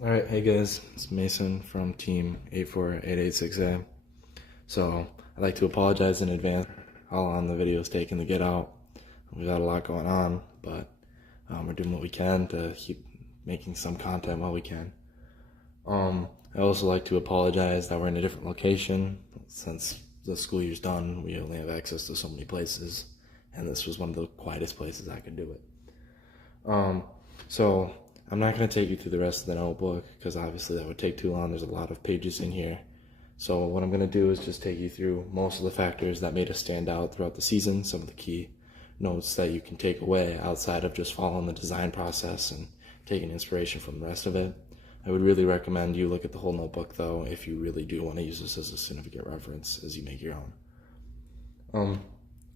Alright, hey guys, it's Mason from team 84886A. So, I'd like to apologize in advance for how long the video is taking to get out. We got a lot going on, but we're doing what we can to keep making some content while we can. I also like to apologize that we're in a different location. Since the school year's done, we only have access to so many places, and this was one of the quietest places I could do it. So I'm not going to take you through the rest of the notebook because obviously that would take too long. There's a lot of pages in here. So what I'm going to do is just take you through most of the factors that made us stand out throughout the season, some of the key notes that you can take away outside of just following the design process and taking inspiration from the rest of it. I would really recommend you look at the whole notebook though if you really do want to use this as a significant reference as you make your own.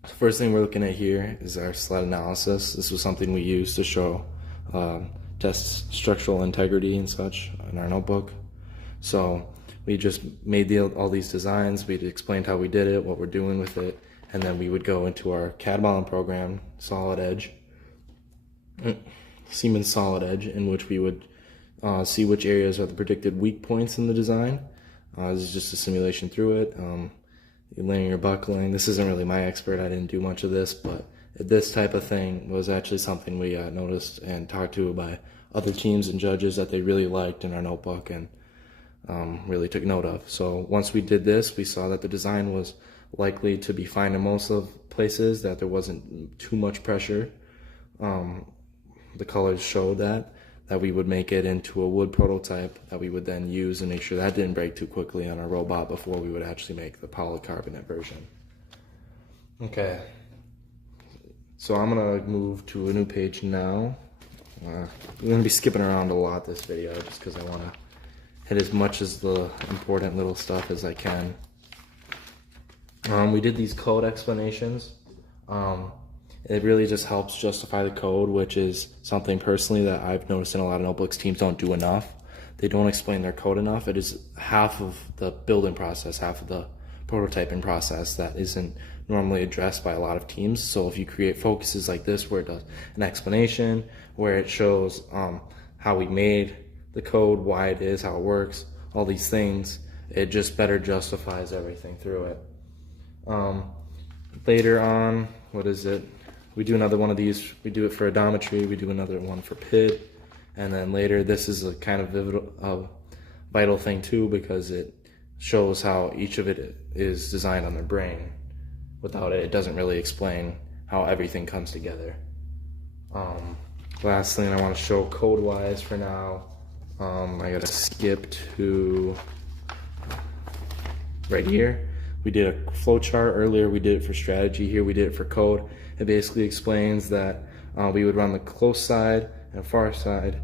The first thing we're looking at here is our slide analysis. This was something we used to show test structural integrity and such in our notebook. So we just made all these designs, we explained how we did it, what we're doing with it, and then we would go into our CAD modeling program, Solid Edge, Siemens Solid Edge, in which we would see which areas are the predicted weak points in the design. This is just a simulation through it. Linear buckling, this isn't really my expert, I didn't do much of this, but this type of thing was actually something we noticed and talked to by other teams and judges that they really liked in our notebook and really took note of. So once we did this, we saw that the design was likely to be fine in most of places, that there wasn't too much pressure. The colors showed that we would make it into a wood prototype that we would then use and make sure that didn't break too quickly on our robot before we would actually make the polycarbonate version. Okay, so I'm gonna move to a new page now. I'm gonna be skipping around a lot this video just because I wanna hit as much as the important little stuff as I can. We did these code explanations. It really just helps justify the code, which is something personally that I've noticed in a lot of notebooks teams don't do enough. They don't explain their code enough. It is half of the building process, half of the prototyping process that isn't normally addressed by a lot of teams. So if you create focuses like this where it does an explanation, where it shows how we made the code, why it is, how it works, all these things, it just better justifies everything through it. Later on, what is it? We do another one of these, we do it for odometry, we do another one for PID, and then later this is a kind of vital thing too because it shows how each of it is designed on their brain. Without it, it doesn't really explain how everything comes together. Last thing I want to show code-wise for now, I gotta skip to right here. We did a flowchart earlier, we did it for strategy, here we did it for code. It basically explains that we would run the close side and far side,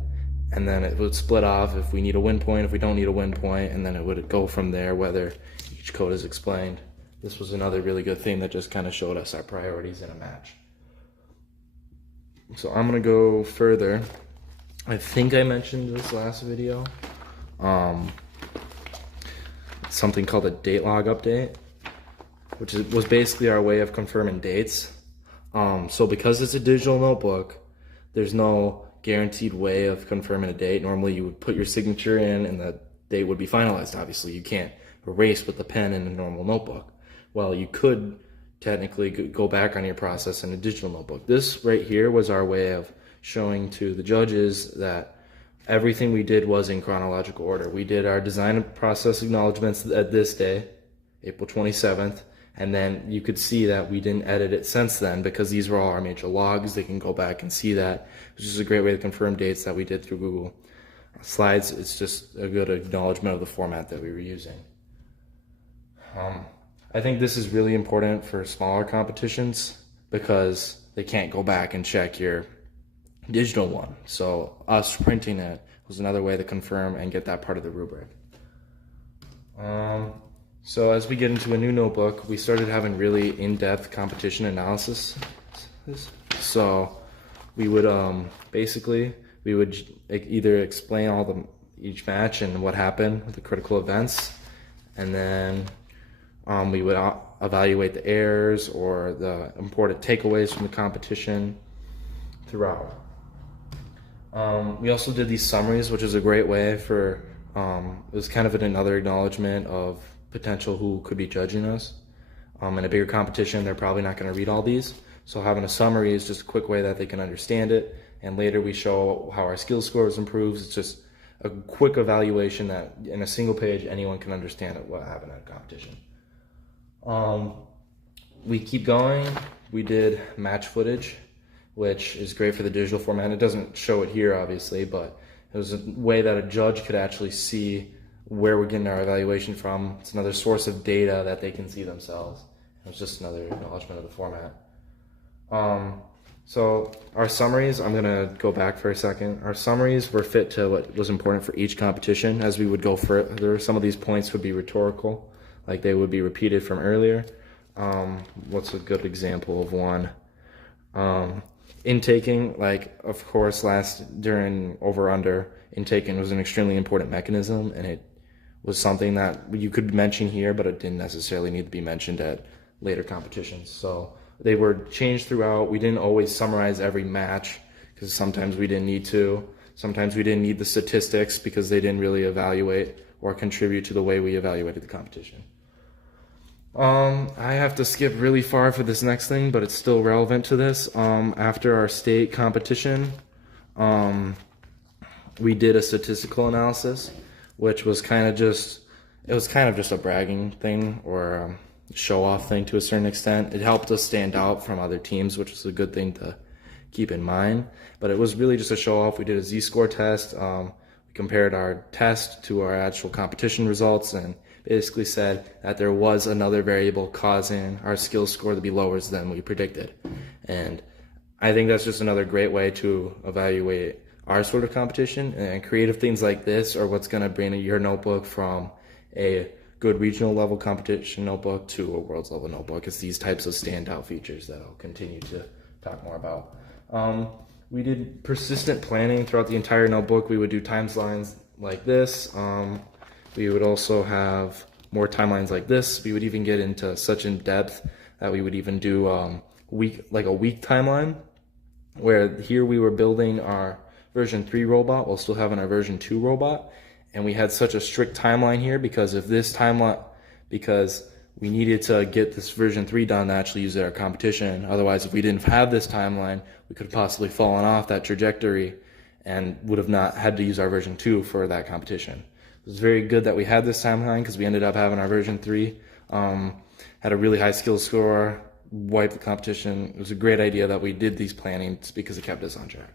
and then it would split off if we need a win point, if we don't need a win point, and then it would go from there whether each code is explained. This was another really good thing that just kind of showed us our priorities in a match. So I'm gonna go further. I think I mentioned this last video. Something called a date log update, which was basically our way of confirming dates. So because it's a digital notebook, there's no guaranteed way of confirming a date. Normally you would put your signature in and the date would be finalized. Obviously you can't erase with the pen in a normal notebook. Well, you could technically go back on your process in a digital notebook. This right here was our way of showing to the judges that everything we did was in chronological order. We did our design process acknowledgements at this day, April 27th, and then you could see that we didn't edit it since then because these were all our major logs. They can go back and see that, which is a great way to confirm dates that we did through Google Slides. It's just a good acknowledgement of the format that we were using. I think this is really important for smaller competitions because they can't go back and check your digital one. So us printing it was another way to confirm and get that part of the rubric. So as we get into a new notebook, we started having really in-depth competition analysis. So we would basically we would either explain each match and what happened, the critical events, and then we would evaluate the errors or the important takeaways from the competition throughout. We also did these summaries, which is a great way for, it was kind of another acknowledgement of potential who could be judging us. In a bigger competition, they're probably not going to read all these. So having a summary is just a quick way that they can understand it. And later we show how our skill scores improves. It's just a quick evaluation that in a single page, anyone can understand what happened at a competition. We keep going. We did match footage, which is great for the digital format. It doesn't show it here, obviously, but it was a way that a judge could actually see where we're getting our evaluation from. It's another source of data that they can see themselves. It's just another acknowledgement of the format. So our summaries, I'm gonna go back for a second. Our summaries were fit to what was important for each competition. As we would go further, some of these points would be rhetorical, like they would be repeated from earlier. What's a good example of one? Intaking, like, of course, during over-under, intaking was an extremely important mechanism, and it was something that you could mention here, but it didn't necessarily need to be mentioned at later competitions. So they were changed throughout. We didn't always summarize every match, because sometimes we didn't need to. Sometimes we didn't need the statistics because they didn't really evaluate or contribute to the way we evaluated the competition. I have to skip really far for this next thing, but it's still relevant to this. After our state competition, we did a statistical analysis, which was kind of just a bragging thing or show-off thing to a certain extent. It helped us stand out from other teams, which is a good thing to keep in mind. But it was really just a show-off. We did a Z-score test. We compared our test to our actual competition results and basically said that there was another variable causing our skill score to be lower than we predicted. And I think that's just another great way to evaluate our sort of competition. And creative things like this are what's going to bring your notebook from a good regional level competition notebook to a world's level notebook. It's these types of standout features that I'll continue to talk more about. We did persistent planning throughout the entire notebook. We would do timelines like this. We would also have more timelines like this. We would even get into such in depth that we would even do a week timeline, where here we were building our version 3 robot while still having our version 2 robot. And we had such a strict timeline here because we needed to get this version 3 done to actually use it at our competition. Otherwise, if we didn't have this timeline, we could have possibly fallen off that trajectory and would have not had to use our version 2 for that competition. It was very good that we had this timeline because we ended up having our version 3, had a really high skill score, wiped the competition. It was a great idea that we did these plannings because it kept us on track.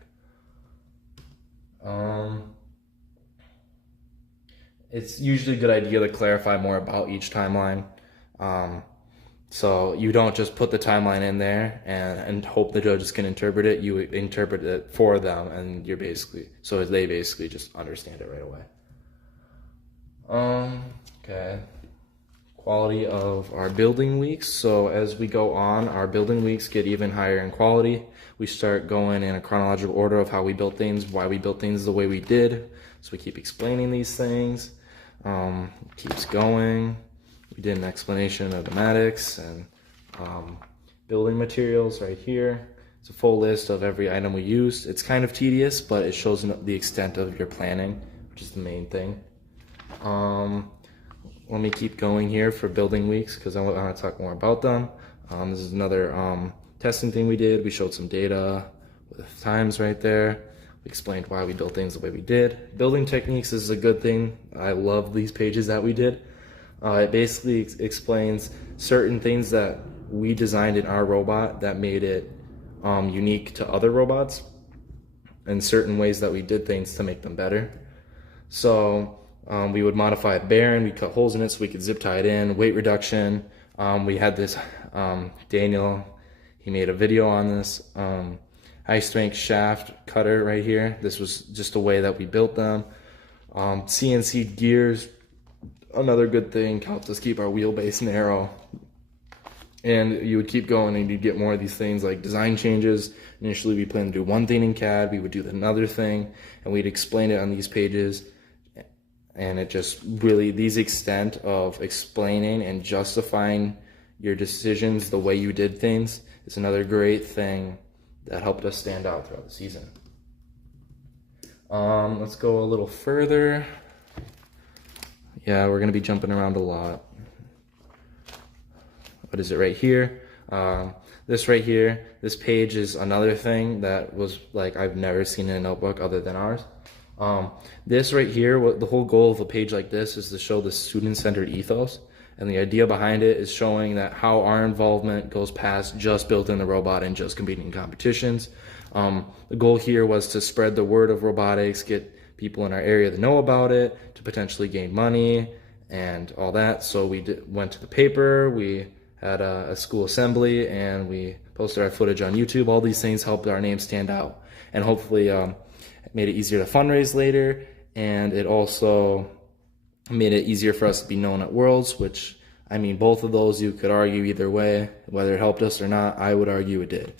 It's usually a good idea to clarify more about each timeline. So you don't just put the timeline in there and hope the judges can interpret it. You interpret it for them, and so they basically just understand it right away. Okay. Quality of our building weeks. So as we go on, our building weeks get even higher in quality. We start going in a chronological order of how we built things, why we built things the way we did. So we keep explaining these things. Keeps going. We did an explanation of schematics and building materials right here. It's a full list of every item we used. It's kind of tedious, but it shows the extent of your planning, which is the main thing. Let me keep going here for building weeks because I want to talk more about them. This is another testing thing we did. We showed some data with times right there. We explained why we built things the way we did. Building techniques is a good thing. I love these pages that we did. It basically explains certain things that we designed in our robot that made it unique to other robots, and certain ways that we did things to make them better. So we would modify a bearing, we cut holes in it so we could zip tie it in. Weight reduction, we had this, Daniel, he made a video on this high strength shaft cutter right here. This was just a way that we built them. CNC gears, another good thing, helped us keep our wheelbase narrow. And you would keep going and you'd get more of these things like design changes. Initially we planned to do one thing in CAD, we would do another thing, and we'd explain it on these pages. And it just really, these extent of explaining and justifying your decisions, the way you did things, is another great thing that helped us stand out throughout the season. Let's go a little further. Yeah, we're gonna be jumping around a lot. What is it right here? This right here, this page is another thing that was like I've never seen in a notebook other than ours. This right here, the whole goal of a page like this is to show the student-centered ethos. And the idea behind it is showing that how our involvement goes past just building the robot and just competing in competitions. The goal here was to spread the word of robotics, get people in our area to know about it, to potentially gain money and all that. So we went to the paper, we had a school assembly, and we posted our footage on YouTube. All these things helped our name stand out, and hopefully made it easier to fundraise later, and it also made it easier for us to be known at Worlds, which, I mean, both of those you could argue either way, whether it helped us or not. I would argue it did.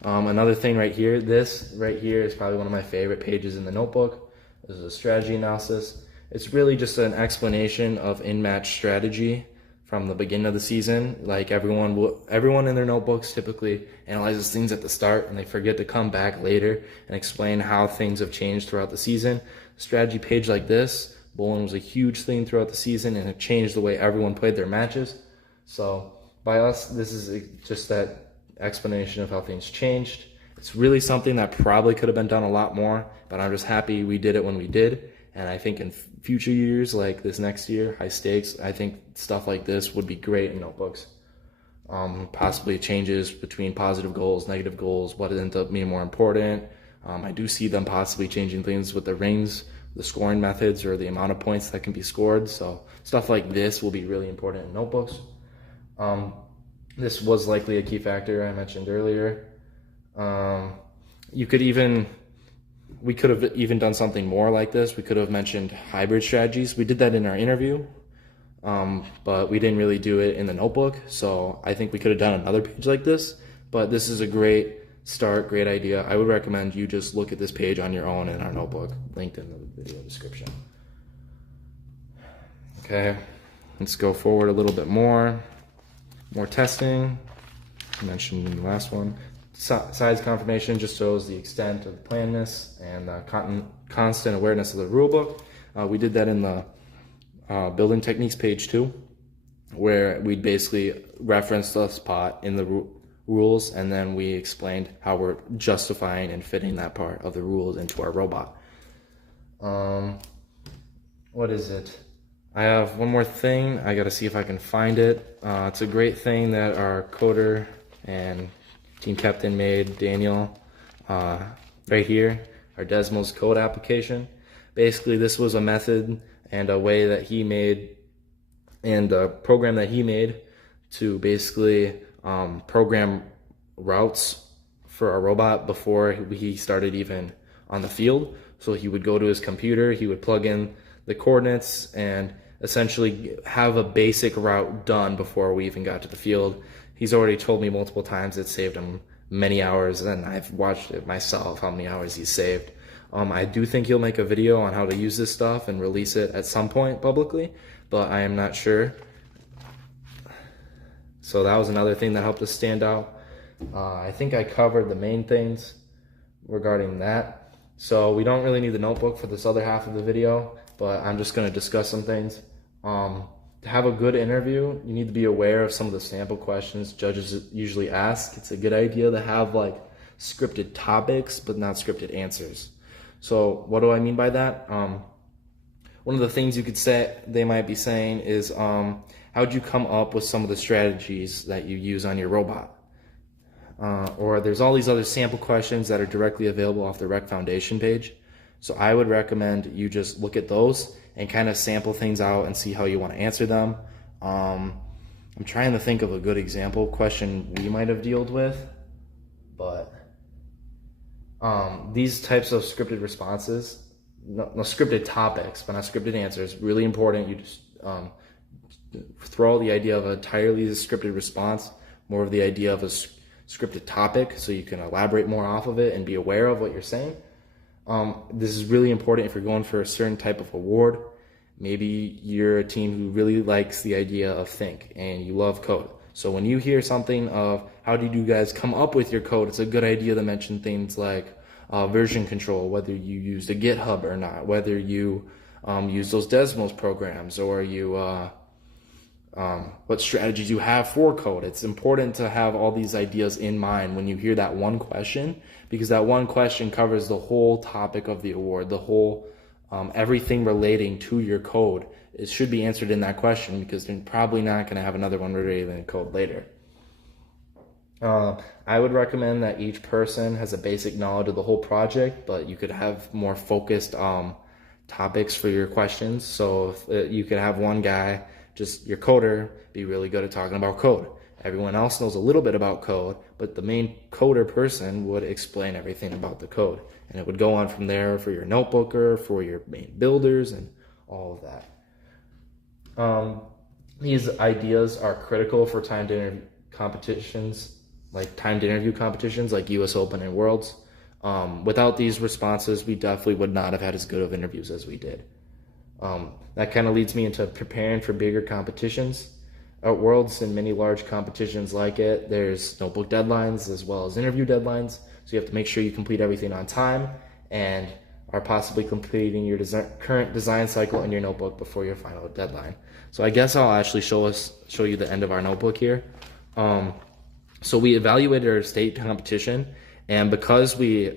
Another thing right here, this right here is probably one of my favorite pages in the notebook. This is a strategy analysis. It's really just an explanation of in-match strategy from the beginning of the season. Like everyone in their notebooks typically analyzes things at the start, and they forget to come back later and explain how things have changed throughout the season. A strategy page like this, bowling was a huge thing throughout the season, and it changed the way everyone played their matches. So by us, this is just that explanation of how things changed. It's really something that probably could have been done a lot more, but I'm just happy we did it when we did. And I think in future years, like this next year, high stakes, I think stuff like this would be great in notebooks. Possibly changes between positive goals, negative goals, what ends up being more important. I do see them possibly changing things with the rings, the scoring methods, or the amount of points that can be scored. So stuff like this will be really important in notebooks. This was likely a key factor I mentioned earlier. We could have even done something more like this. We could have mentioned hybrid strategies. We did that in our interview, but we didn't really do it in the notebook. So I think we could have done another page like this, but this is a great start, great idea. I would recommend you just look at this page on your own in our notebook, linked in the video description. Okay, let's go forward a little bit more. More testing, I mentioned in the last one. Size confirmation just shows the extent of the planness and constant awareness of the rulebook. We did that in the building techniques page 2, where we basically referenced the spot in the rules, and then we explained how we're justifying and fitting that part of the rules into our robot. What is it? I have one more thing. I gotta see if I can find it. It's a great thing that our coder and team captain made, Daniel, right here, our Desmos code application. Basically, this was a method and a way that he made, and a program that he made to basically program routes for our robot before he started even on the field. So he would go to his computer, he would plug in the coordinates and essentially have a basic route done before we even got to the field. He's already told me multiple times it saved him many hours, and I've watched it myself, how many hours he's saved. I do think he'll make a video on how to use this stuff and release it at some point publicly, but I am not sure. So that was another thing that helped us stand out. I think I covered the main things regarding that. So we don't really need the notebook for this other half of the video, but I'm just going to discuss some things. To have a good interview, you need to be aware of some of the sample questions judges usually ask. It's a good idea to have like scripted topics, but not scripted answers. So what do I mean by that? One of the things you could say, they might be saying is, how'd you come up with some of the strategies that you use on your robot? Or there's all these other sample questions that are directly available off the Rec Foundation page. So I would recommend you just look at those and kind of sample things out and see how you want to answer them. I'm trying to think of a good example question we might have dealt with, but these types of scripted responses, no scripted topics, but not scripted answers, really important. You just throw the idea of an entirely scripted response, more of the idea of a scripted topic, so you can elaborate more off of it and be aware of what you're saying. This is really important if you're going for a certain type of award. Maybe you're a team who really likes the idea of think and you love code. So when you hear something of how did you guys come up with your code, it's a good idea to mention things like, version control, whether you use the GitHub or not, whether you use those Desmos programs, or you what strategies you have for code. It's important to have all these ideas in mind when you hear that one question, because that one question covers the whole topic of the award, the whole everything relating to your code. It should be answered in that question, because you're probably not going to have another one related to code later. I would recommend that each person has a basic knowledge of the whole project, but you could have more focused topics for your questions. So if, you could have one guy, just your coder, be really good at talking about code. Everyone else knows a little bit about code, but the main coder person would explain everything about the code. And it would go on from there for your notebooker, for your main builders, and all of that. These ideas are critical for timed interview competitions, like US Open and Worlds. Without these responses, we definitely would not have had as good of interviews as we did. That kind of leads me into preparing for bigger competitions. At Worlds and many large competitions like it, there's notebook deadlines as well as interview deadlines. So you have to make sure you complete everything on time and are possibly completing your current design cycle in your notebook before your final deadline. So I guess I'll actually show you the end of our notebook here. So we evaluated our state competition, and because we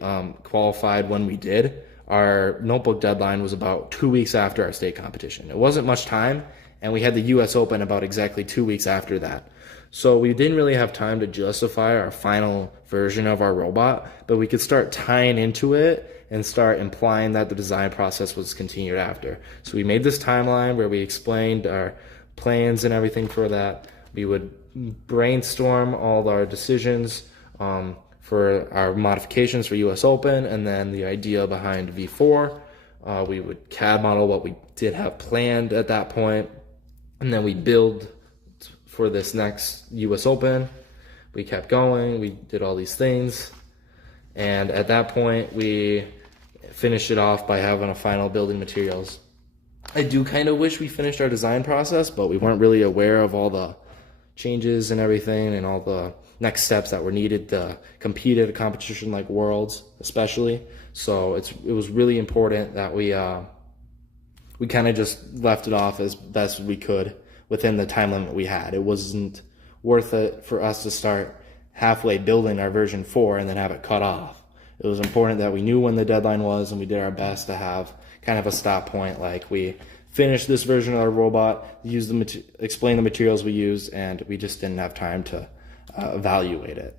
qualified when we did, our notebook deadline was about 2 weeks after our state competition. It wasn't much time, and we had the US Open about exactly 2 weeks after that. So we didn't really have time to justify our final version of our robot, but we could start tying into it and start implying that the design process was continued after. So we made this timeline where we explained our plans and everything for that. We would brainstorm all our decisions for our modifications for US Open, and then the idea behind V4. We would CAD model what we did have planned at that point, and then we build for this next US Open. We kept going, we did all these things, and at that point we finished it off by having a final building materials. I do kind of wish we finished our design process, but we weren't really aware of all the changes and everything and all the next steps that were needed to compete at a competition like Worlds, especially. So it was really important that we kind of just left it off as best we could within the time limit we had. It wasn't worth it for us to start halfway building our version 4 and then have it cut off. It was important that we knew when the deadline was, and we did our best to have kind of a stop point, like we finished this version of our robot, explain the materials we used, and we just didn't have time to evaluate it.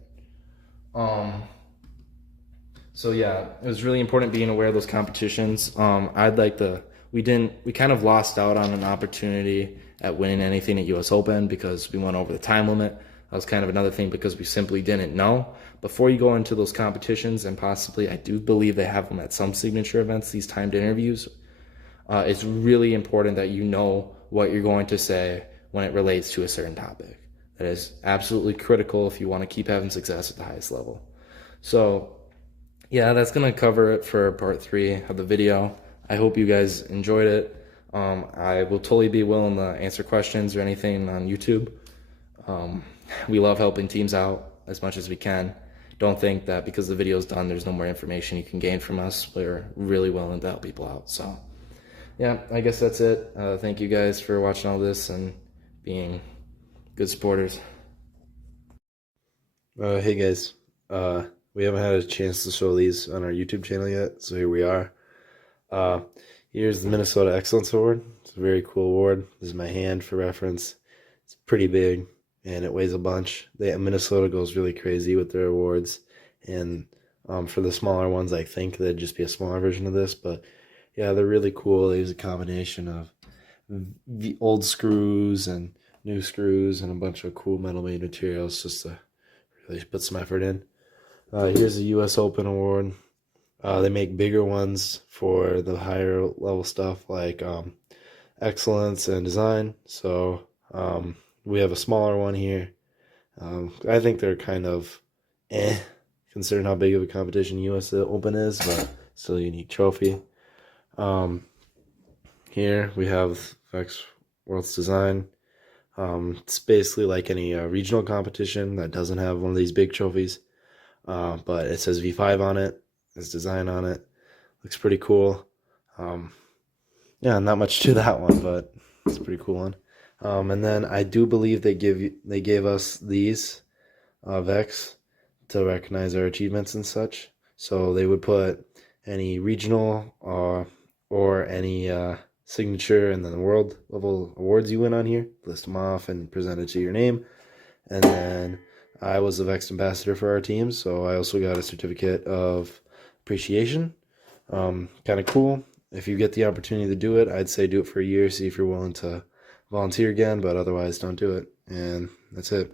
So yeah, it was really important being aware of those competitions. We kind of lost out on an opportunity at winning anything at US Open because we went over the time limit. That was kind of another thing because we simply didn't know. Before you go into those competitions, and possibly, I do believe they have them at some signature events, these timed interviews, it's really important that you know what you're going to say when it relates to a certain topic. That is absolutely critical if you want to keep having success at the highest level. So yeah, that's going to cover it for part 3 of the video. I hope you guys enjoyed it. I will totally be willing to answer questions or anything on YouTube. We love helping teams out as much as we can. Don't think that because the video's done, there's no more information you can gain from us. We're really willing to help people out. So yeah, I guess that's it. Thank you guys for watching all this and being good supporters. Hey guys, we haven't had a chance to show these on our YouTube channel yet, so here we are. Here's the Minnesota Excellence Award. It's a very cool award. This is my hand for reference. It's pretty big and it weighs a bunch. Minnesota goes really crazy with their awards, and for the smaller ones, I think there'd just be a smaller version of this, but yeah, they're really cool. They use a combination of the old screws and new screws and a bunch of cool metal made materials just to really put some effort in. Here's the US Open Award. They make bigger ones for the higher level stuff like excellence and design. So we have a smaller one here. I think they're kind of considering how big of a competition US Open is, but still a unique trophy. Here we have Vex World's Design. It's basically like any regional competition that doesn't have one of these big trophies, but it says V5 on it. his design on it. Looks pretty cool. Yeah, not much to that one, but it's a pretty cool one. And then I do believe they gave us these Vex to recognize our achievements and such. So they would put any regional or any signature and then the world level awards you win on here, list them off and present it to your name. And then I was the Vex ambassador for our team, so I also got a certificate of appreciation. Kind of cool. If you get the opportunity to do it, I'd say do it for a year, see if you're willing to volunteer again, but otherwise don't do it. And that's it.